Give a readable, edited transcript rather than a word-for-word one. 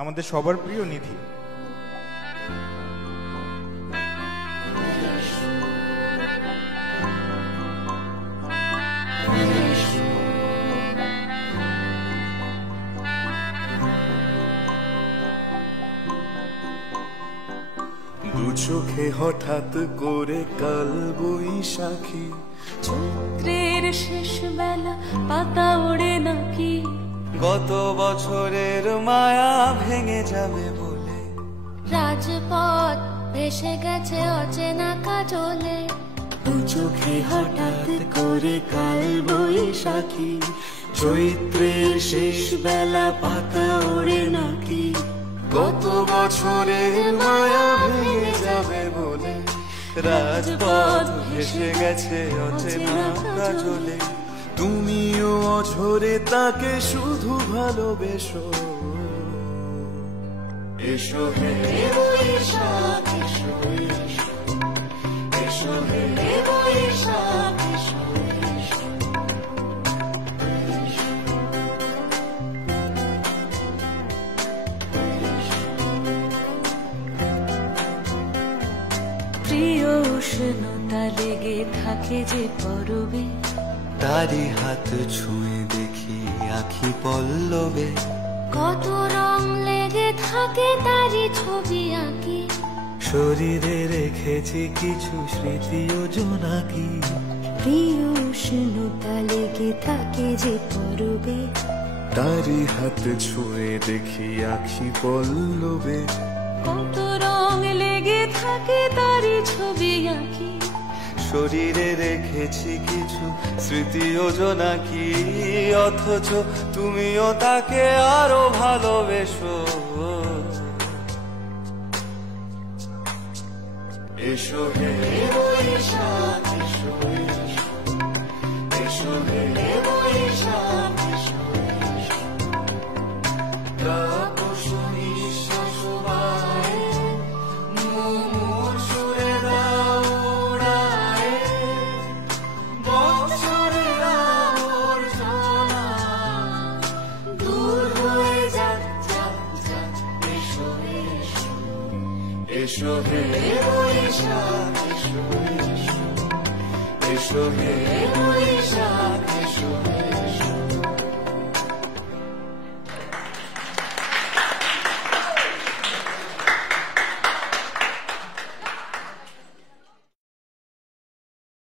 আমাদের সবার প্রিয় নিধি। দু চোখে হঠাৎ করে কাল বৈশাখী, চৈত্রের শেষ বেলা পাতা ওড়ে নাকি, গত বছরের মায়া ভেঙে যাবে বলে রাজপথ ভেসে গেছে অচেনা কাজলে। দু চোখে হঠাৎ করে কাল বৈশাখী, চৈত্রের শেষ বেলা পাতা ওড়ে নাকি, গত বছরের মায়া ভেঙে যাবে বলে রাজপথ ভেসে গেছে অচেনা কাজলে। তুমিও অঝরে তাকে শুধু ভালোবেসো, এসো হে বৈশাখ এসো, এসো হে বৈশাখ এসো। প্রিয় উষ্ণতা লেগে থাকে যে পরবে, তারি হাত ছুঁয়ে দেখি আখি পল্লবে, কত রং লেগে থাকে তারি ছবি আঁকি, শরীরে রেখেছি কিছু স্মৃতি ও জোনাকি। প্রিয় উষ্ণতা লেগে থাকে যে পরবে, তারি হাত ছুঁয়ে দেখি আখি পল্লবে, কত রং লেগে থাকে তারি ছবি আঁকি, শরীরে রেখেছি কিছু স্মৃতি ও জোনাকি। অথচ তুমিও তাকে আরো ভালোবেসো, এসো হে বৈশাখ এসো, এসো হে বৈশাখ এসো। তাপসী নিঃশ্বাস বায়ে, মুমুর সুরে দাও উড়ায়ে, বৎসরের আবর্জনা দূর হয়ে যাক যাক যাক। এসো এসো, এসো হে বৈশাখ এসো, এসো হে বৈশাখ।